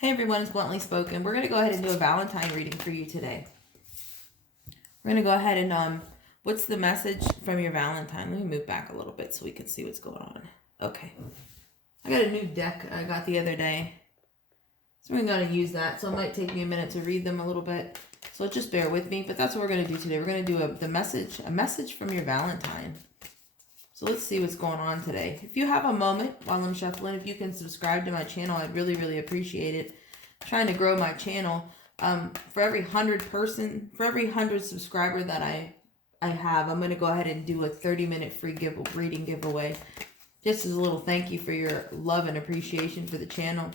Hey everyone, it's Bluntly Spoken. We're going to go ahead and do a Valentine reading for you today. We're going to go ahead and, what's the message from your Valentine? Let me move back a little bit so we can see what's going on. Okay. I got a new deck I got the other day. So we're going to use that. So it might take me a minute to read them a little bit. So just bear with me. But that's what we're going to do today. We're going to do a message from your Valentine. So let's see what's going on today. If you have a moment while I'm shuffling, if you can subscribe to my channel, I'd really, really appreciate it. I'm trying to grow my channel. For every 100 subscriber that I have, I'm going to go ahead and do a 30-minute free reading giveaway. Just as a little thank you for your love and appreciation for the channel.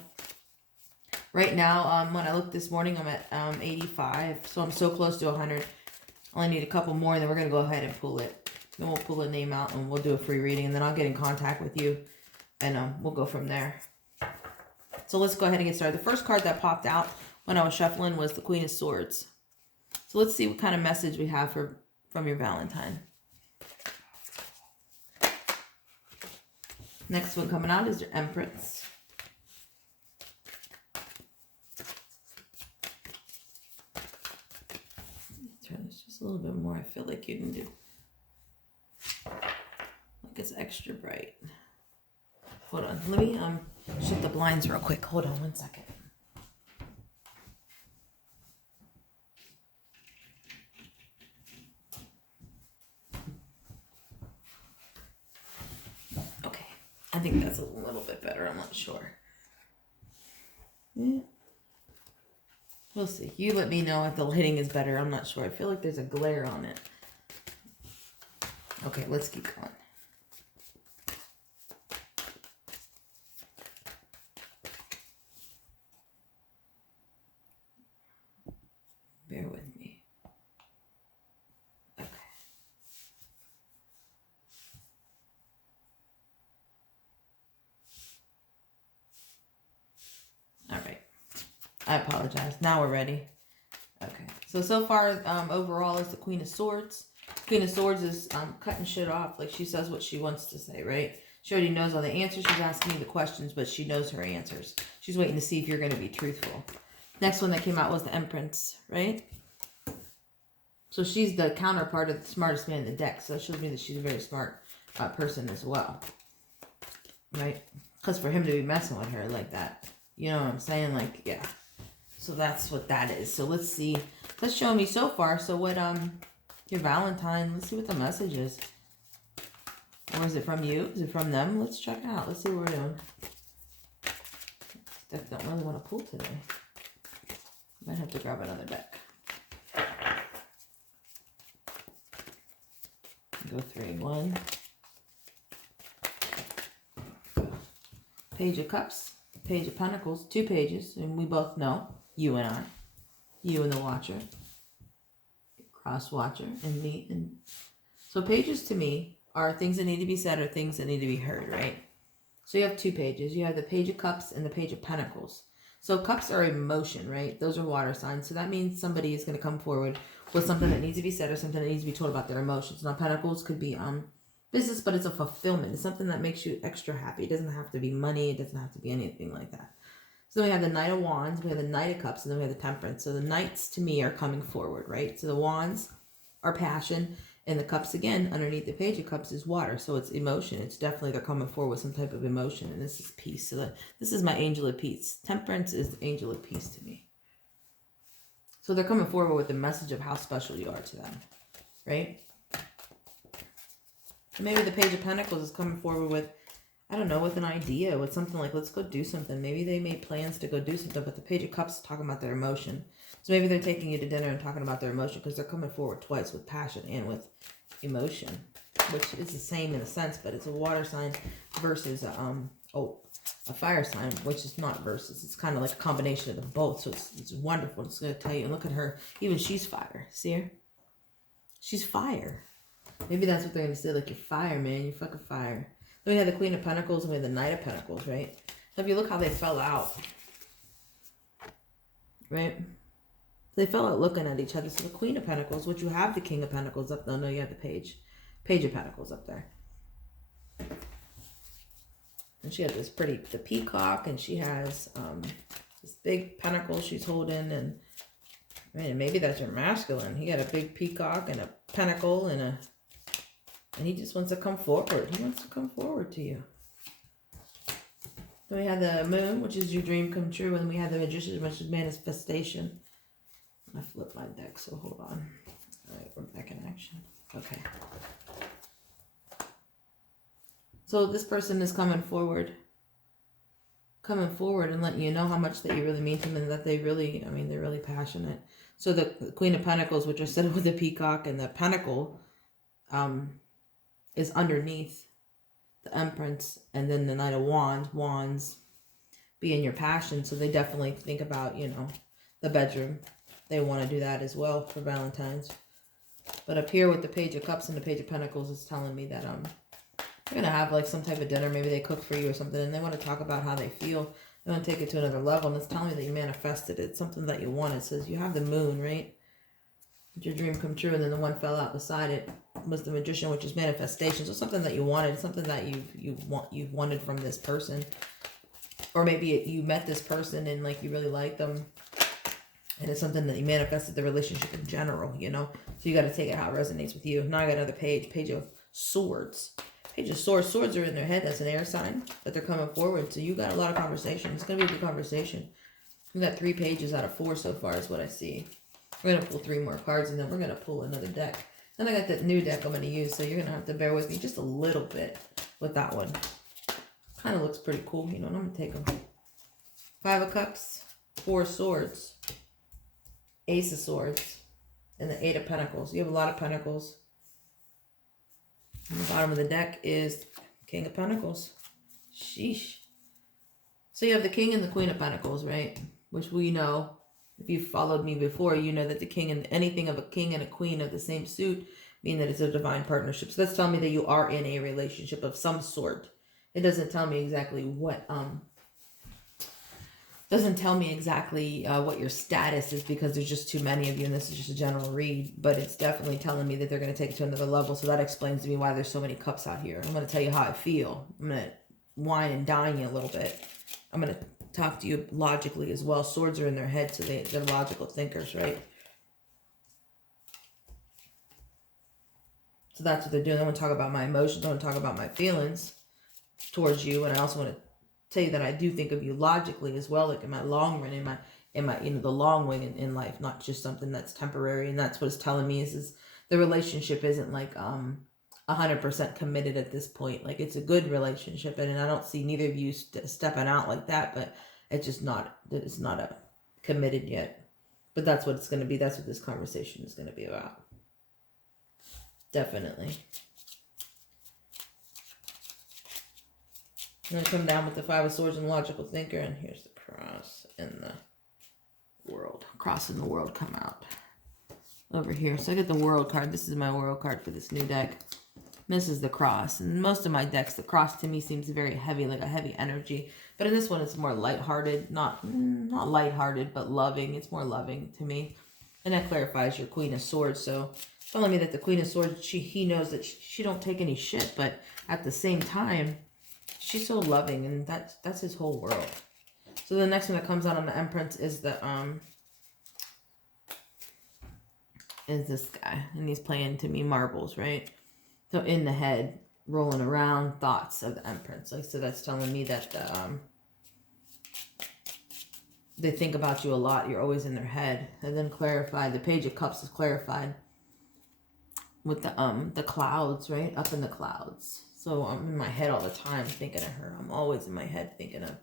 Right now, when I looked this morning, I'm at 85. So I'm so close to 100. Only need a couple more, and then we're going to go ahead and pull it. Then we'll pull a name out and we'll do a free reading, and then I'll get in contact with you and we'll go from there. So let's go ahead and get started. The first card that popped out when I was shuffling was the Queen of Swords. So let's see what kind of message we have from your Valentine. Next one coming out is your Empress. Turn this just a little bit more. I feel like you can do. Like it's extra bright. Hold on. Let me shut the blinds real quick. Hold on 1 second. Okay. I think that's a little bit better. I'm not sure. Yeah. We'll see. You let me know if the lighting is better. I'm not sure. I feel like there's a glare on it. Okay, let's keep going. Bear with me. Okay. All right. I apologize. Now we're ready. Okay. So far, overall is the Queen of Swords. Queen of Swords is cutting shit off. Like, she says what she wants to say, right? She already knows all the answers. She's asking you the questions, but she knows her answers. She's waiting to see if you're going to be truthful. Next one that came out was the Empress, right? So she's the counterpart of the smartest man in the deck. So that shows me that she's a very smart person as well, right? Because for him to be messing with her like that, you know what I'm saying? Like, yeah. So that's what that is. So let's see. That's showing me so far. So what, your Valentine, let's see what the message is. Or is it from you? Is it from them? Let's check it out. Let's see what we're doing. I don't really want to pull today. Might have to grab another deck. Go 3, 1. Page of Cups, Page of Pentacles, 2 pages, and we both know, you and I, you and the Watcher, Cross Watcher, and me. And so pages to me are things that need to be said or things that need to be heard, right? So you have 2 pages. You have the Page of Cups and the Page of Pentacles. So cups are emotion, right? Those are water signs. So that means somebody is going to come forward with something that needs to be said or something that needs to be told about their emotions. Now, Pentacles could be business, but it's a fulfillment. It's something that makes you extra happy. It doesn't have to be money. It doesn't have to be anything like that. So then we have the Knight of Wands, we have the Knight of Cups, and then we have the Temperance. So the Knights, to me, are coming forward, right? So the Wands are passion, and the Cups, again, underneath the Page of Cups is water. So it's emotion. It's definitely they're coming forward with some type of emotion, and this is peace. So this is my Angel of Peace. Temperance is the Angel of Peace to me. So they're coming forward with the message of how special you are to them, right? And maybe the Page of Pentacles is coming forward with, I don't know, with an idea, with something like, let's go do something. Maybe they made plans to go do something, but the Page of Cups is talking about their emotion. So maybe they're taking you to dinner and talking about their emotion because they're coming forward twice with passion and with emotion, which is the same in a sense, but it's a water sign versus a fire sign, which is not versus. It's kind of like a combination of them both. So it's wonderful. It's going to tell you. And look at her. Even she's fire. See her? She's fire. Maybe that's what they're going to say. Like, you're fire, man. You're fucking fire. Then we have the Queen of Pentacles and we have the Knight of Pentacles, right? So if you look how they fell out, right? They fell out looking at each other. So the Queen of Pentacles, which you have the King of Pentacles up there. No, you have the Page of Pentacles up there. And she had this pretty, the peacock, and she has This big pentacle she's holding, and maybe that's your masculine. He got a big peacock and a pentacle and he just wants to come forward. He wants to come forward to you. Then we have the moon, which is your dream come true, and we have the magician, which is manifestation. I flipped my deck, so hold on. All right, we're back in action. Okay. So this person is coming forward and letting you know how much that you really mean to them, and that they really, they're really passionate. So the Queen of Pentacles, which are set with the peacock, and the pentacle is underneath the Empress, and then the Knight of Wands being your passion. So they definitely think about, the bedroom. They want to do that as well for Valentine's. But up here with the Page of Cups and the Page of Pentacles, is telling me that they're going to have like some type of dinner. Maybe they cook for you or something, and they want to talk about how they feel. They want to take it to another level, and it's telling me that you manifested it. It's something that you wanted. It says you have the moon, right? Your dream come true, and then the one fell out beside it was the Magician, which is manifestation. So something that you wanted, something that you've wanted from this person. Or maybe you met this person and like you really like them, and it's something that you manifested, the relationship in general, So you got to take it how it resonates with you. Now I got another Page of Swords. Page of Swords. Swords are in their head. That's an air sign that they're coming forward. So you got a lot of conversation. It's going to be a good conversation. We got 3 pages out of 4 so far is what I see. We're going to pull 3 more cards, and then we're going to pull another deck. Then I got that new deck I'm going to use, so you're going to have to bear with me just a little bit with that one. Kind of looks pretty cool, and I'm going to take them. 5 of Cups, 4 of Swords, Ace of Swords, and the 8 of Pentacles. You have a lot of Pentacles. On the bottom of the deck is King of Pentacles. Sheesh. So you have the King and the Queen of Pentacles, right? Which we know, if you've followed me before, you know that the King and anything of a King and a Queen of the same suit mean that it's a divine partnership. So that's telling me that you are in a relationship of some sort. It doesn't tell me exactly what what your status is, because there's just too many of you, and this is just a general read. But it's definitely telling me that they're going to take it to another level. So that explains to me why there's so many cups out here. I'm going to tell you how I feel. I'm going to wine and dine you a little bit. I'm going to talk to you logically as well. Swords are in their head, so they're logical thinkers, right? So that's what they're doing. I want to talk about my emotions. I want to talk about my feelings towards you, and I also want to tell you that I do think of you logically as well, like in my long run, in my the long way in life, not just something that's temporary. And that's what it's telling me is the relationship isn't like 100% committed at this point. Like, it's a good relationship, and I don't see neither of you stepping out like that, but it's not a committed yet. But that's what it's going to be. That's what this conversation is going to be about. Definitely. I'm going to come down with the 5 of Swords and logical thinker, and here's the cross and the world. Cross and the world come out over here. So I get the world card. This is my world card for this new deck. This is the cross. And most of my decks, the cross to me seems very heavy, like a heavy energy. But in this one, it's more lighthearted. Not lighthearted, but loving. It's more loving to me. And that clarifies your Queen of Swords. So telling me that the Queen of Swords, he knows that she don't take any shit, but at the same time, she's so loving, and that's his whole world. So the next one that comes out on the Empress is is this guy, and he's playing to me marbles, right? So in the head, rolling around, thoughts of the Empress. Like, so that's telling me that they think about you a lot. You're always in their head. And then clarified, the Page of Cups is clarified with the clouds, right? Up in the clouds. So I'm in my head all the time thinking of her. I'm always in my head thinking of.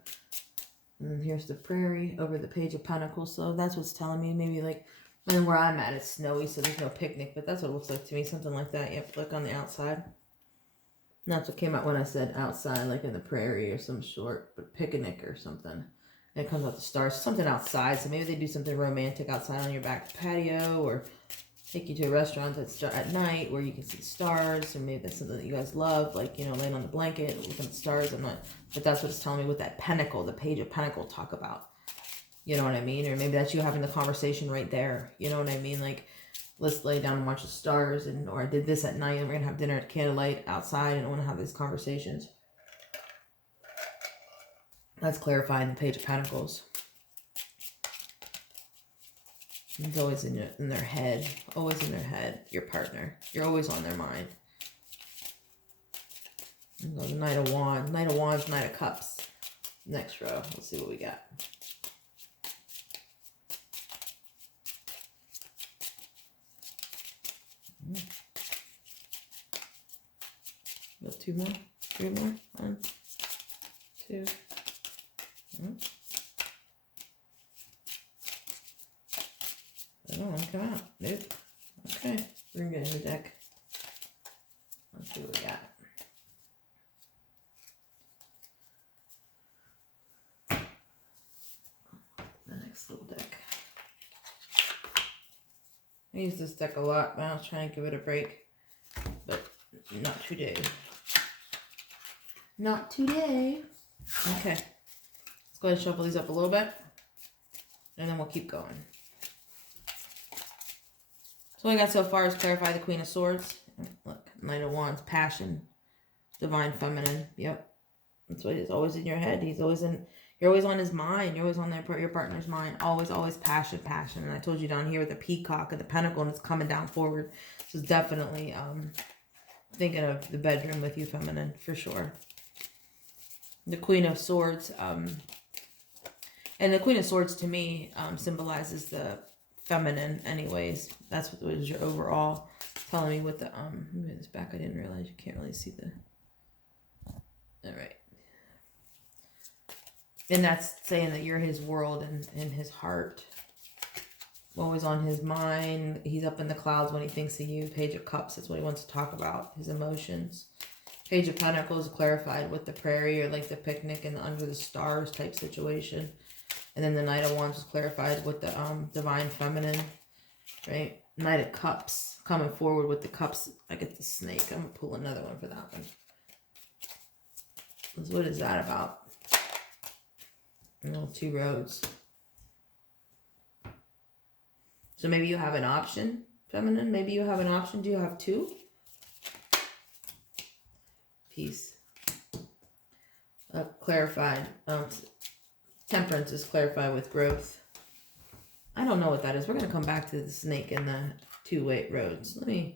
And then here's the prairie over the Page of Pentacles. So that's what's telling me. Maybe like, and where I'm at, it's snowy, so there's no picnic. But that's what it looks like to me. Something like that. Yep, look on the outside. And that's what came out when I said outside, like in the prairie or some sort, but picnic or something. And it comes out the stars. Something outside. So maybe they do something romantic outside on your back patio, or take you to a restaurant that's at night where you can see stars, or maybe that's something that you guys love, like, laying on the blanket, looking at the stars. But that's what it's telling me with that pentacle, the Page of Pentacle talk about. You know what I mean? Or maybe that's you having the conversation right there. You know what I mean? Like, let's lay down and watch the stars, or I did this at night, and we're going to have dinner at candlelight outside, and I want to have these conversations. That's clarifying the Page of Pentacles. It's always in their head. Always in their head. Your partner. You're always on their mind. The Knight of Wands. Knight of Wands, Knight of Cups. Next row. Let's see what we got. Got 2 more? 3 more? 1, 2. I don't want to come out. Nope. Okay. We're going to get a new deck. Let's see what we got. The next little deck. I use this deck a lot, but I was trying to give it a break. But not today. Not today. Okay. Let's go ahead and shuffle these up a little bit. And then we'll keep going. So what I got so far is clarify the Queen of Swords. Look, Knight of Wands, passion, divine feminine. Yep. That's what it is. Always in your head. He's always in, you're always on his mind. You're always on your partner's mind. Always, always passion, passion. And I told you down here with the peacock and the pentacle, and it's coming down forward. So it's definitely thinking of the bedroom with you, feminine, for sure. The Queen of Swords, and the Queen of Swords to me symbolizes the feminine anyways. That's what was your overall telling me with the move this back. I didn't realize you can't really see the, all right. And that's saying that you're his world and his heart. Always on his mind. He's up in the clouds when he thinks of you. Page of Cups, that's what he wants to talk about. His emotions. Page of Pentacles clarified with the prairie or like the picnic and the under the stars type situation. And then the Knight of Wands was clarified with the divine feminine. Right? Knight of Cups coming forward with the cups. I get the snake. I'm going to pull another one for that one. So what is that about? Oh, 2 roads. So maybe you have an option, feminine. Maybe you have an option. Do you have 2? Peace. Clarified. Temperance is clarified with growth. I don't know what that is. We're going to come back to the snake and the 2-way roads. Let me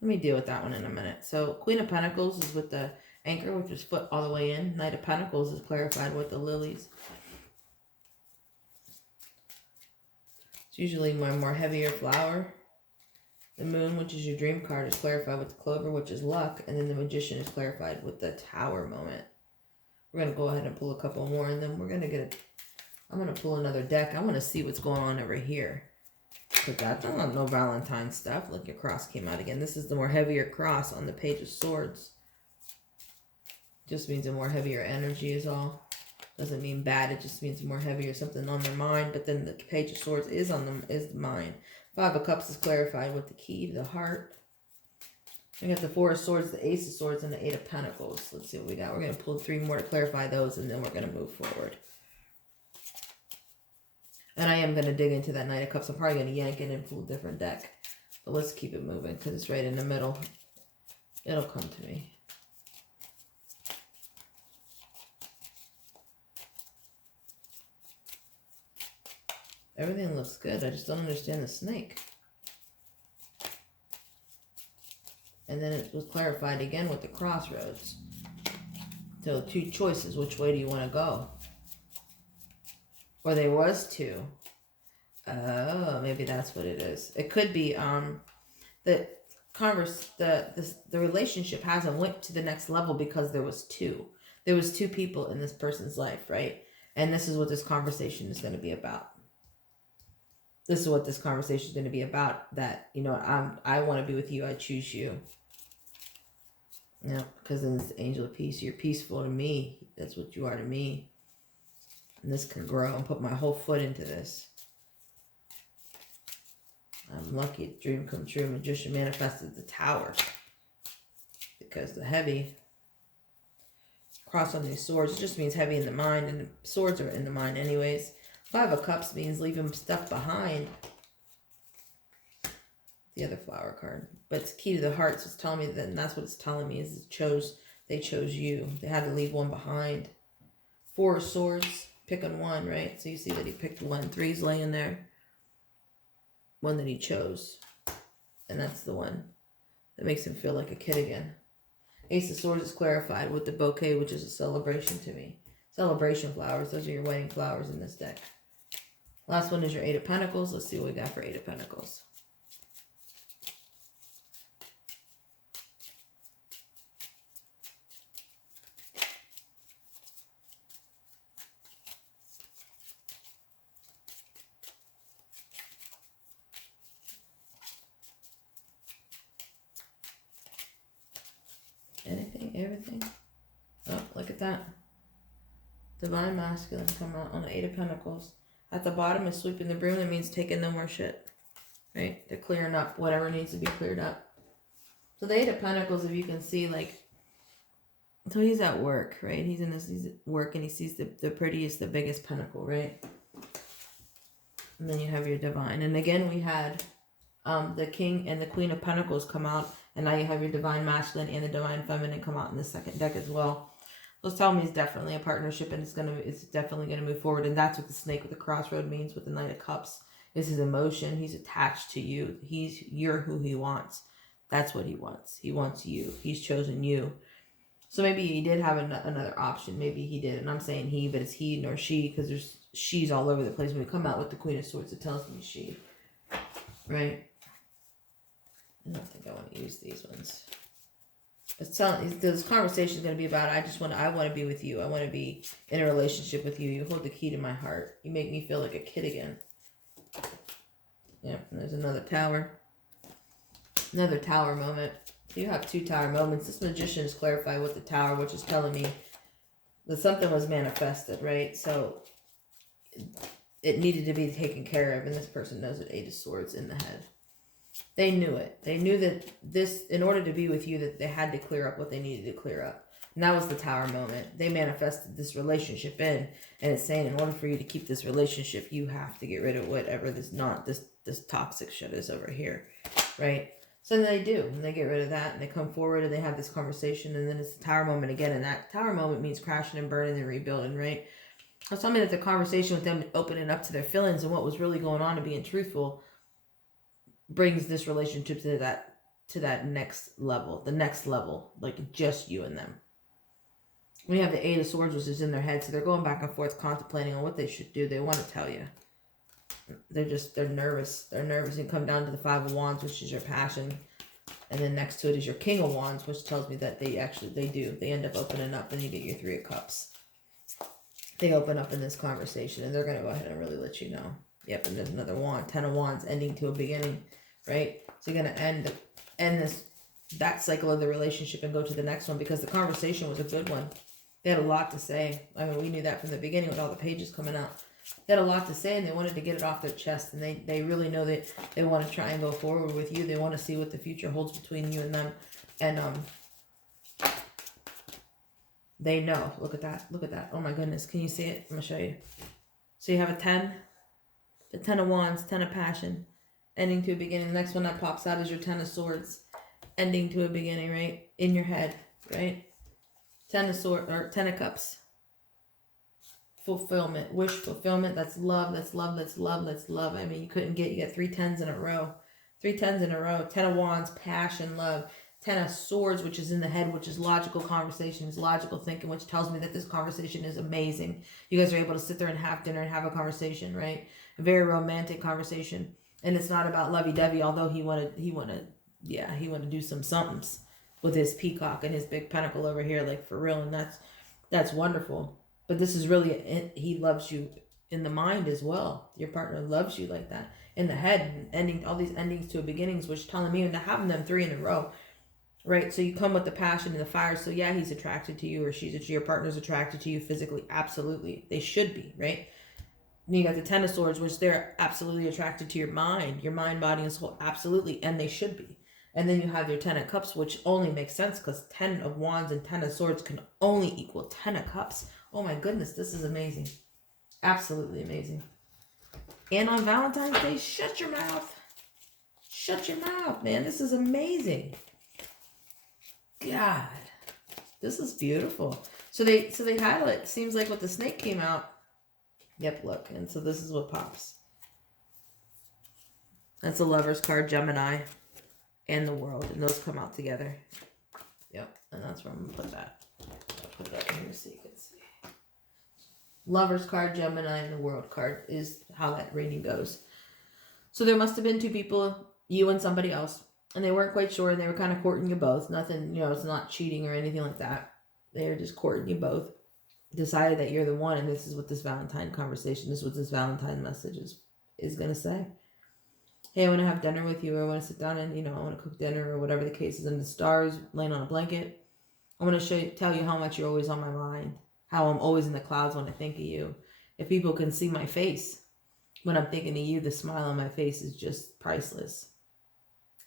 deal with that one in a minute. So Queen of Pentacles is with the anchor, which is foot all the way in. Knight of Pentacles is clarified with the lilies. It's usually more heavier flower. The Moon, which is your dream card, is clarified with the Clover, which is luck. And then the Magician is clarified with the Tower moment. We're going to go ahead and pull a couple more. And then we're going to get I'm going to pull another deck. I want to see what's going on over here. Because that's not no Valentine stuff. Look, your cross came out again. This is the more heavier cross on the Page of Swords. Just means a more heavier energy is all. Doesn't mean bad. It just means more heavier, something on their mind. But then the Page of Swords is on them, is the mind. 5 of Cups is clarified with the key to the heart. We got the 4 of Swords, the Ace of Swords, and the 8 of Pentacles. Let's see what we got. We're going to pull 3 more to clarify those, and then we're going to move forward. And I am going to dig into that Knight of Cups. I'm probably going to yank it and pull a different deck. But let's keep it moving because it's right in the middle. It'll come to me. Everything looks good. I just don't understand the snake. And then it was clarified again with the crossroads. So 2 choices. Which way do you want to go? Or there was 2. Oh, maybe that's what it is. It could be the relationship hasn't went to the next level because there was 2. There was 2 people in this person's life, right? And this is what this conversation is going to be about. This is what this conversation is going to be about. That, you know, I want to be with you. I choose you. Yeah, because then it's the Angel of Peace. You're peaceful to me. That's what you are to me. And this can grow and put my whole foot into this. I'm lucky. Dream come true. Magician manifested the Tower. Because the heavy cross on these swords, it just means heavy in the mind. And the swords are in the mind anyways. 5 of Cups means leaving stuff behind. The other flower card. But it's key to the heart. So it's telling me that, and that's what it's telling me, is they chose you. They had to leave one behind. 4 of Swords. Picking one, right? So you see that he picked 1. 3's laying there. one that he chose. And that's the one that makes him feel like a kid again. Ace of Swords is clarified with the bouquet, which is a celebration to me. Celebration flowers. Those are your wedding flowers in this deck. Last one is your Eight of Pentacles. Let's see what we got for Eight of Pentacles. Anything, everything. Oh, look at that. Divine Masculine come out on the Eight of Pentacles. At the bottom is sweeping the broom. That means taking no more shit. Right? They're clearing up whatever needs to be cleared up. So the Eight of Pentacles, if you can see, like, so he's at work, right? He's at work and he sees the prettiest, the biggest pentacle, right? And then you have your Divine. And again, we had the King and the Queen of Pentacles come out. And now you have your Divine Masculine and the Divine Feminine come out in the second deck as well. So it's telling me it's definitely a partnership and it's definitely gonna move forward. And that's what the Snake with the crossroad means with the Knight of Cups. Is his emotion. He's attached to you. You're who he wants. That's what he wants. He wants you. He's chosen you. So maybe he did have another option. Maybe he did. And I'm saying he, but it's he nor she, because there's she's all over the place. When we come out with the Queen of Swords, it tells me she. Right? I don't think I want to use these ones. It's telling this conversation is going to be about I want to be with you. I want to be in a relationship with you. You hold the key to my heart. You make me feel like a kid again. Yep, and there's another tower. Another tower moment. You have two tower moments. This Magician is clarified with the tower, which is telling me that something was manifested, right? So it needed to be taken care of, and this person knows it. Eight of Swords in the head. They knew it. They knew that this, in order to be with you, that they had to clear up what they needed to clear up. And that was the tower moment. They manifested this relationship in, and it's saying in order for you to keep this relationship, you have to get rid of whatever this toxic shit is over here, right? So then they do, and they get rid of that, and they come forward, and they have this conversation, and then it's the tower moment again, and that tower moment means crashing and burning and rebuilding, right? So tell me that the conversation with them opening up to their feelings and what was really going on and being truthful brings this relationship to that next level, the next level, like just you and them. We have the Eight of Swords, which is in their head, so they're going back and forth contemplating on what they should do. They want to tell you. They're nervous. They're nervous. You come down to the Five of Wands, which is your passion. And then next to it is your King of Wands, which tells me that they end up opening up, and you get your Three of Cups. They open up in this conversation, and they're going to go ahead and really let you know. Yep, and there's another wand, Ten of Wands, ending to a beginning, right? So you're going to end that cycle of the relationship and go to the next one, because the conversation was a good one. They had a lot to say. I mean, we knew that from the beginning with all the pages coming out. They had a lot to say, and they wanted to get it off their chest, and they really know that they want to try and go forward with you. They want to see what the future holds between you and them, and they know. Look at that. Oh my goodness, can you see it? I'm gonna show you. So you have a 10, the 10 of Wands, 10 of Passion, ending to a beginning. The next one that pops out is your 10 of Swords, ending to a beginning, right? In your head, right? 10 of Swords, or 10 of Cups. Fulfillment, wish fulfillment. That's love. That's love. That's love. That's love. I mean, you got 3 10s in a row. 3 10s in a row. 10 of Wands, passion, love. 10 of Swords, which is in the head, which is logical conversations, logical thinking, which tells me that this conversation is amazing. You guys are able to sit there and have dinner and have a conversation, right? A very romantic conversation. And it's not about lovey-dovey, although he wanted to do some somethings with his peacock and his big pentacle over here, like for real, and that's wonderful. But this is really, he loves you in the mind as well. Your partner loves you like that. In the head, ending all these endings to a beginnings, which telling me, and having them 3 in a row, right? So you come with the passion and the fire. So yeah, he's attracted to you, or your partner's attracted to you physically. Absolutely. They should be, right? And you got the 10 of Swords, which they're absolutely attracted to your mind, body, and soul. Absolutely. And they should be. And then you have your 10 of Cups, which only makes sense because 10 of Wands and 10 of Swords can only equal 10 of Cups. Oh my goodness, this is amazing. Absolutely amazing. And on Valentine's Day, shut your mouth. Shut your mouth, man. This is amazing. God, this is beautiful. So they had it. Seems like what the snake came out. Yep, look. And so this is what pops. That's the Lover's card, Gemini, and the World. And those come out together. Yep. And that's where I'm going to put that. I'll put that in here so you can see. Lover's card, Gemini, and the World card is how that reading goes. So there must have been two people, you and somebody else, and they weren't quite sure, and they were kind of courting you both. Nothing, it's not cheating or anything like that. They were just courting you both. Decided that you're the one, and this is what this Valentine conversation, this is what this Valentine message is going to say. Hey, I want to have dinner with you, or I want to sit down and, I want to cook dinner, or whatever the case is, and the stars, laying on a blanket. I want to tell you how much you're always on my mind, how I'm always in the clouds when I think of you. If people can see my face when I'm thinking of you, the smile on my face is just priceless.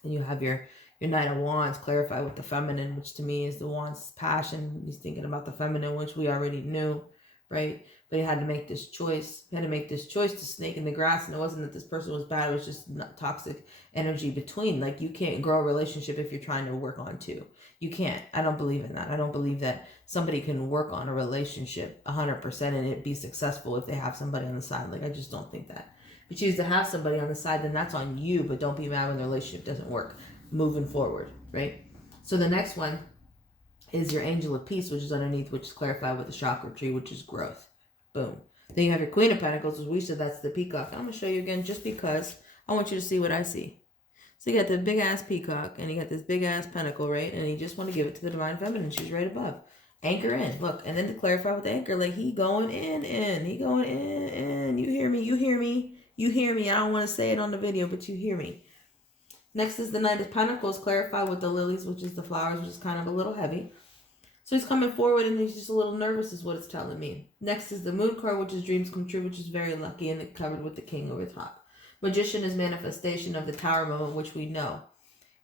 And you have your Knight of Wands clarified with the feminine, which to me is the Wands passion. He's thinking about the feminine, which we already knew, right? But he had to make this choice. He had to make this choice to snake in the grass. And it wasn't that this person was bad. It was just not toxic energy between. Like, you can't grow a relationship if you're trying to work on two. You can't. I don't believe in that. I don't believe that somebody can work on a relationship 100% and it be successful if they have somebody on the side. Like, I just don't think that. If you choose to have somebody on the side, then that's on you. But don't be mad when the relationship doesn't work. Moving forward, right? So the next one is your Angel of Peace, which is underneath, which is clarified with the chakra tree, which is growth. Boom. Then you have your Queen of Pentacles, which we said that's the peacock. I'm going to show you again just because I want you to see what I see. So you got the big ass peacock and you got this big ass pentacle, right? And you just want to give it to the Divine Feminine. She's right above. Anchor in. Look. And then to clarify with the anchor, like he going in. He going in. You hear me. You hear me. You hear me. I don't want to say it on the video, but you hear me. Next is the Knight of Pentacles, clarified with the lilies, which is the flowers, which is kind of a little heavy. So he's coming forward and he's just a little nervous is what it's telling me. Next is the Moon card, which is dreams come true, which is very lucky, and it's covered with the King over the top. Magician is manifestation of the Tower moment, which we know.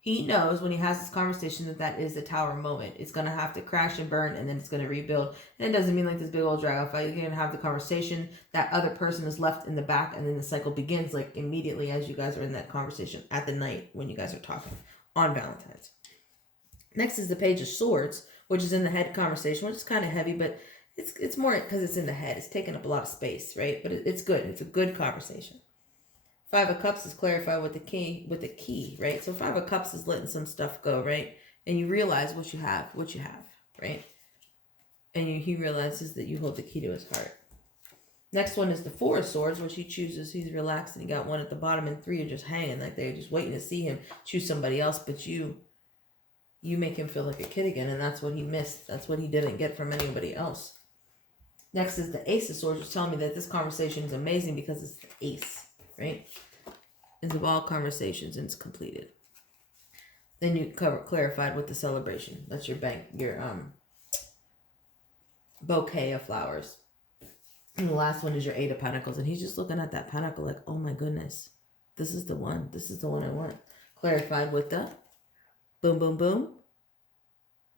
He knows when he has this conversation that is the Tower moment. It's going to have to crash and burn, and then it's going to rebuild. And it doesn't mean like this big old drag out fight. You're going to have the conversation. That other person is left in the back, and then the cycle begins like immediately as you guys are in that conversation at the night when you guys are talking on Valentine's. Next is the Page of Swords, which is in the head conversation, which is kind of heavy, but it's more because it's in the head. It's taking up a lot of space, right? But it's good. It's a good conversation. Five of Cups is clarified with the key, right? So Five of Cups is letting some stuff go, right? And you realize what you have, right? And he realizes that you hold the key to his heart. Next one is the Four of Swords, which he chooses. He's relaxed and he got one at the bottom and three are just hanging like they're just waiting to see him choose somebody else, but you make him feel like a kid again, and that's what he missed. That's what he didn't get from anybody else. Next is the Ace of Swords, which is telling me that this conversation is amazing because it's the ace, right? It's of all conversations and it's completed. Then you clarified with the celebration. That's your bouquet of flowers. And the last one is your Eight of Pentacles, and he's just looking at that pentacle like, oh my goodness, this is the one. This is the one I want. Clarified with the boom, boom, boom.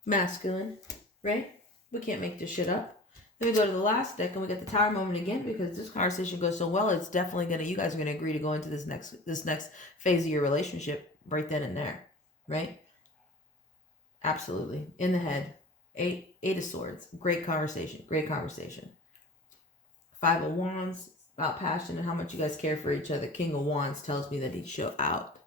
Masculine, right? We can't make this shit up. Then we go to the last deck and we get the Tower moment again because this conversation goes so well. It's definitely you guys are gonna agree to go into this next phase of your relationship right then and there, right? Absolutely. In the head. Eight of Swords. Great conversation. Five of Wands, about passion and how much you guys care for each other. King of Wands tells me that he'd show out.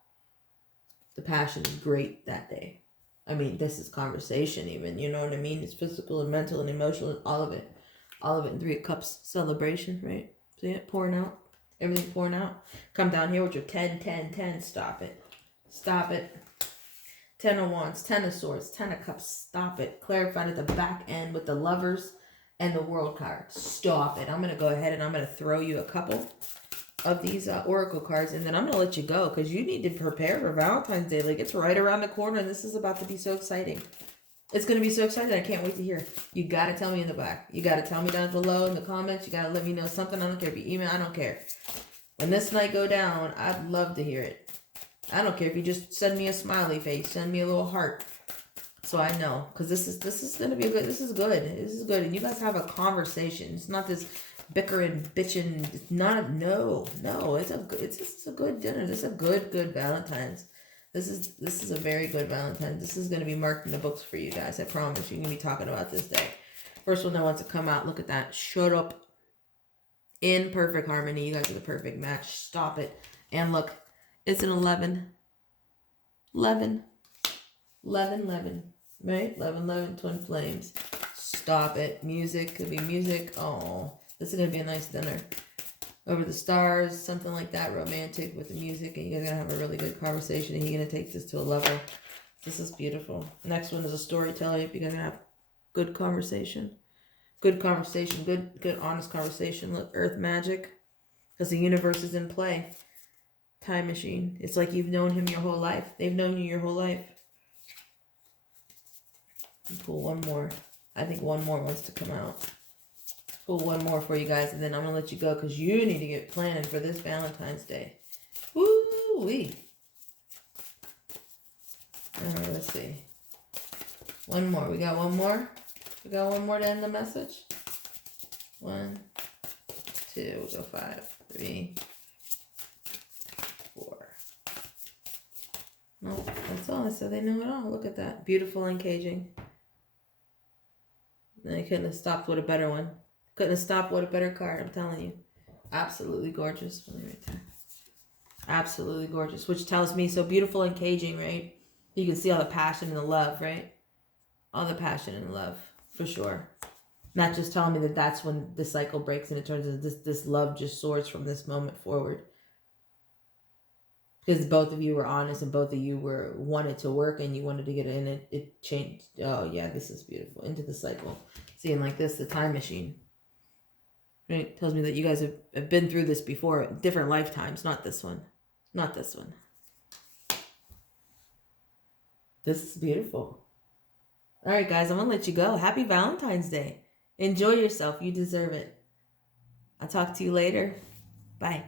The passion is great that day. I mean, this is conversation even, you know what I mean? It's physical and mental and emotional and all of it. All of it in Three of Cups celebration, right? See it? Pouring out. Everything pouring out. Come down here with your 10, 10, 10. Stop it. Stop it. 10 of Wands, 10 of Swords, 10 of Cups. Stop it. Clarified at the back end with the Lovers and the World card. Stop it. I'm going to go ahead and I'm going to throw you a couple of these Oracle cards, and then I'm going to let you go because you need to prepare for Valentine's Day. Like, it's right around the corner, and this is about to be so exciting. It's going to be so exciting. I can't wait to hear. You got to tell me in the back. You got to tell me down below in the comments. You got to let me know something. I don't care if you email. I don't care. When this night go down, I'd love to hear it. I don't care if you just send me a smiley face. Send me a little heart. So I know. Because this is going to be good. This is good. This is good. And you guys have a conversation. It's not this bickering, bitching. It's not, no. It's a good dinner. This is a good Valentine's. This is a very good Valentine's. This is going to be marked in the books for you guys. I promise. You're going to be talking about this day. First one that wants to come out. Look at that. Shut up. In perfect harmony. You guys are the perfect match. Stop it. And look, It's an 11. 11. 11, 11. Right? 11, 11, twin flames. Stop it. Music. Could be music. Oh, this is going to be a nice dinner. Over the stars, something like that, romantic with the music, and you're going to have a really good conversation, and you're going to take this to a level. This is beautiful. Next one is a storyteller. You're going to have good conversation. Good conversation. Good, honest conversation. Look, earth magic. Because the universe is in play. Time machine. It's like you've known him your whole life. They've known you your whole life. Pull one more. I think one more wants to come out. Pull one more for you guys, and then I'm going to let you go because you need to get planning for this Valentine's Day. Woo-wee. Alright, let's see. One more. We got one more? We got one more to end the message? 1, 2, we'll go 5, 3, 4. Nope, that's all. I said they know it all. Look at that. Beautiful and caging. They couldn't have stopped with a better one. Couldn't have stopped with a better card, I'm telling you. Absolutely gorgeous. Right there. Absolutely gorgeous. Which tells me, so beautiful and caging, right? You can see all the passion and the love, right? All the passion and love, for sure. Not just telling me that that's when the cycle breaks and it turns into this love just soars from this moment forward. Because both of you were honest and both of you wanted to work and you wanted to get in it. It changed. Oh, yeah, this is beautiful. Into the cycle. Seeing like this, the time machine. Right? Tells me that you guys have been through this before. Different lifetimes. Not this one. Not this one. This is beautiful. All right, guys. I'm going to let you go. Happy Valentine's Day. Enjoy yourself. You deserve it. I'll talk to you later. Bye.